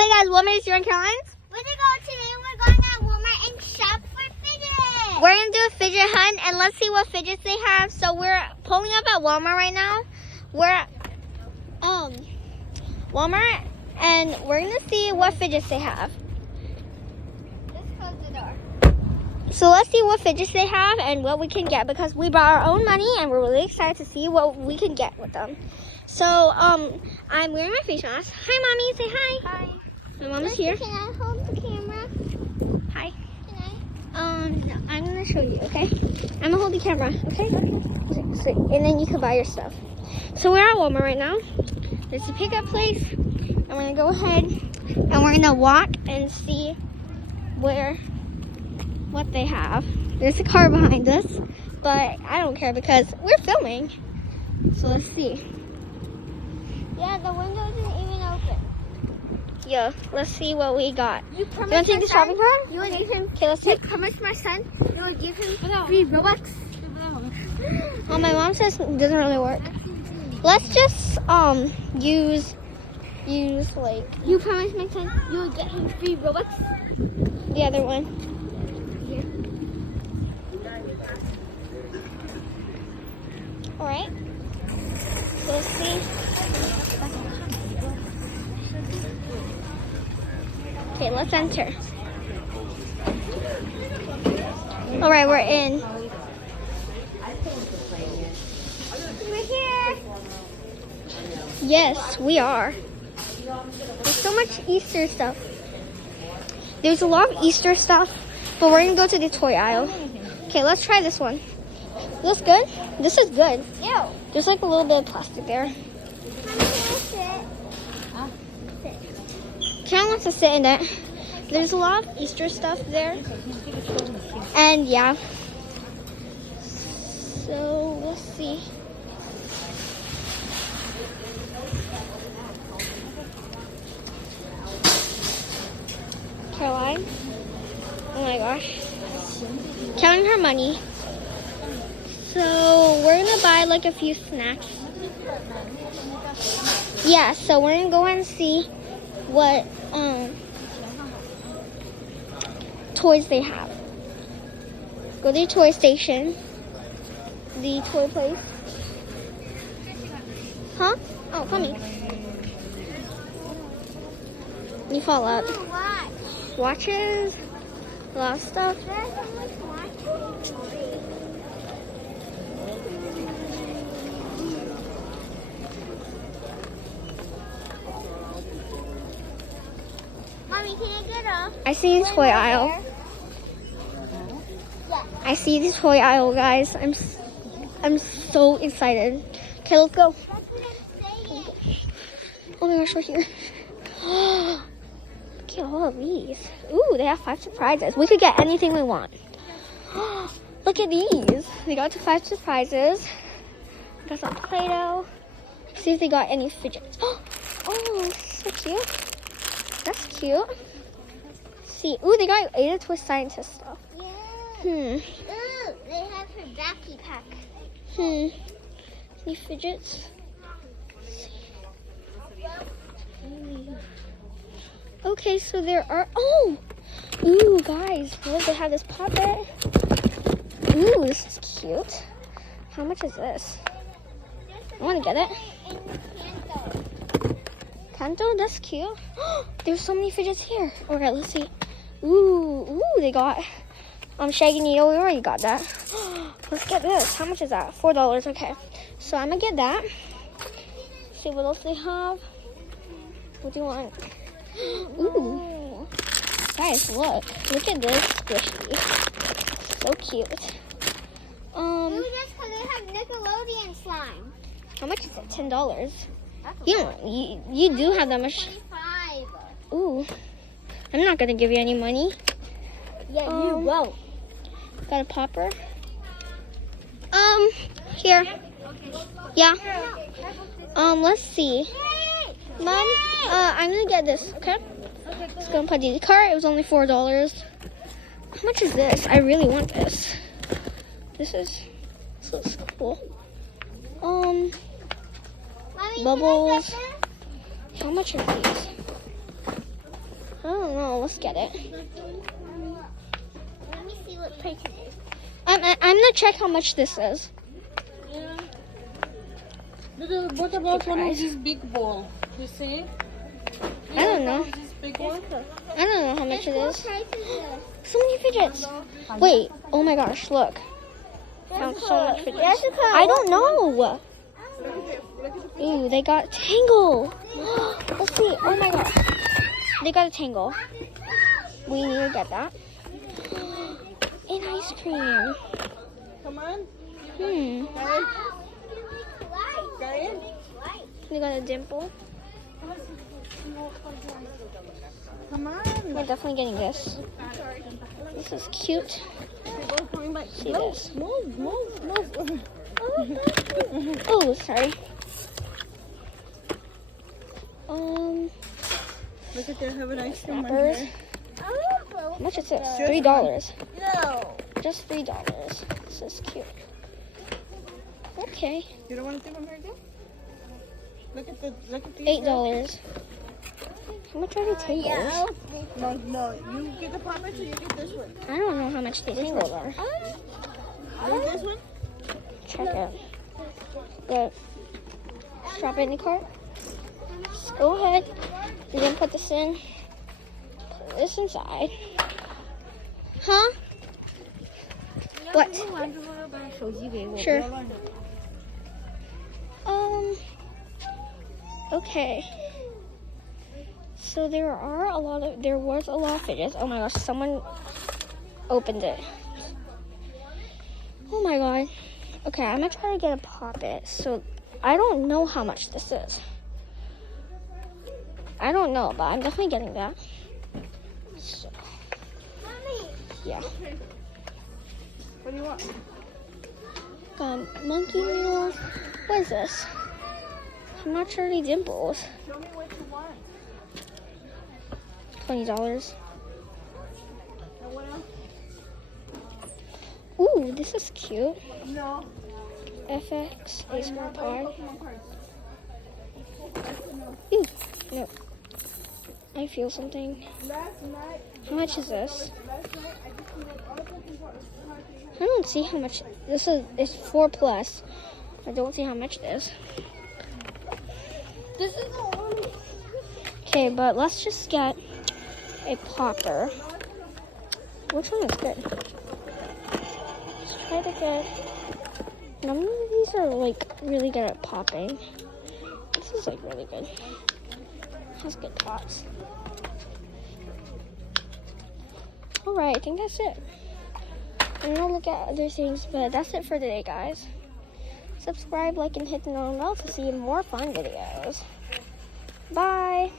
hey guys, Walmart is here in Caroline's. Where to go today? We're going at Walmart and shop for fidgets. We're gonna do a fidget hunt and let's see what fidgets they have. So we're pulling up at Walmart right now. We're at Walmart and we're gonna see what fidgets they have. Let's close the door. So let's see what fidgets they have and what we can get because we brought our own money and we're really excited to see what we can get with them. So I'm wearing my face mask. Hi mommy, say hi. Hi. My mom is here. Can I hold the camera? Hi. Can I? I'm gonna show you, okay? I'm gonna hold the camera, okay? So, and then you can buy your stuff. So we're at Walmart right now. There's a pickup place. And we're gonna go ahead and we're gonna walk and see what they have. There's a car behind us, but I don't care because we're filming. So let's see. Yeah, the window isn't even open. Yeah, let's see what we got. You You wanna take the shopping cart? You would give him. Okay, let's You take. promised my son. You would give him 3 Robux. Oh, my mom says it doesn't really work. Let's just use like You promised my son you would get him 3 Robux. the other one. Here. All right. So let's see. Okay, let's enter. All right, we're in. We're here. Yes, we are. There's so much Easter stuff. There's a lot of Easter stuff, but we're gonna go to the toy aisle. Okay, let's try this one. Looks good. This is good. Ew. There's like a little bit of plastic there. Mommy, can I sit? Karen wants to sit in it. There's a lot of Easter stuff there. And yeah. So we'll see. Caroline. Oh my gosh. Counting her money. So we're gonna buy like a few snacks. Yeah, so we're gonna go and see what toys they have. Go to the toy station. The toy place. Huh? Oh, funny. You fall up. Ooh, watch. Watches. A lot of stuff. There's so much watches. Mommy, can I get up? I see the toy aisle. Yeah. I see the toy aisle, guys. I'm so excited. Okay, let's go. That's what I'm saying. Oh my gosh, we're here. Look at all of these. Ooh, they have 5 surprises. We could get anything we want. Look at these. They got to 5 surprises. Got some Play-Doh. See if they got any fidgets. Oh, so cute. That's cute. See, ooh, they got Ada Twist Scientist stuff. Yeah. Ooh, they have her backy pack. Any fidgets? Okay, so there are. Oh, ooh, guys, look, they have this puppet. Ooh, this is cute. How much is this? I want to get it. Kanto, that's cute. There's so many fidgets here. Okay, let's see. Ooh, they got Shaggy Needle. We already got that. Let's get this. How much is that? $4. Okay, so I'm gonna get that. See what else they have. What do you want? Ooh, guys, look at this squishy. So cute. Ooh, that's because they have Nickelodeon slime. How much is it? $10. That's You do have that much. 25. Ooh, I'm not gonna give you any money. Yeah, you won't. Got a popper. Here. Yeah. Let's see. Mom, I'm gonna get this, okay? Just gonna put it in the cart. It was only $4. How much is this? I really want this. This is cool. Mommy, Bubbles. can I get How much are these? let's get it. Let me see what price it is. I'm gonna check how much this is. Yeah. What about one of Guys. these big ball? You see? I don't know. This big one? I don't know how much it What is. price is this? So many fidgets. Wait, oh my gosh, look. Found so much fidgets. Jessica, I don't know. Ooh, they got Tangle. Let's see. Oh my gosh. They got a Tangle. We need to get that. And ice cream. Come on. Hmm. Got it? They got a dimple. Come on. We're definitely getting this. This is cute. See this. Move. Oh, sorry. Look at they have an ice cream on Snappers. here. How much is this? $3. No. Just $3. This is cute. Okay. You don't want to take one right there? Look at these. $8. How much are the tangles? No. You get the pomade or you get this one? I don't know how much the tangles are. You want this one? Check it. The drop it in the cart. Just go ahead. You're gonna put this in. Put this inside. Huh? What? Sure. Okay. So there was a lot of fidgets. Oh my gosh, someone opened it. Oh my god. Okay, I'm gonna try to get a pop it. So I don't know how much this is. I don't know, but I'm definitely getting that. So, yeah. What do you want? Monkey noodles. What is this? I'm not sure any dimples. Show me what you want. $20. And what else? Ooh, this is cute. No. FX, a smart pod. Pokemon cards. Ooh, no. I feel something. Last night How much is this? I just needed all Pokemon cards. I don't see how much. This is. It's 4+. I don't see how much it is. This is the only. Okay, but let's just get a popper. Which one is good? Let's try to get. None of these are like really good at popping. This is like really good. Has good pops. Alright, I think that's it. I'm gonna look at other things, but that's it for today, guys. Subscribe, like, and hit the notification bell to see more fun videos. Bye!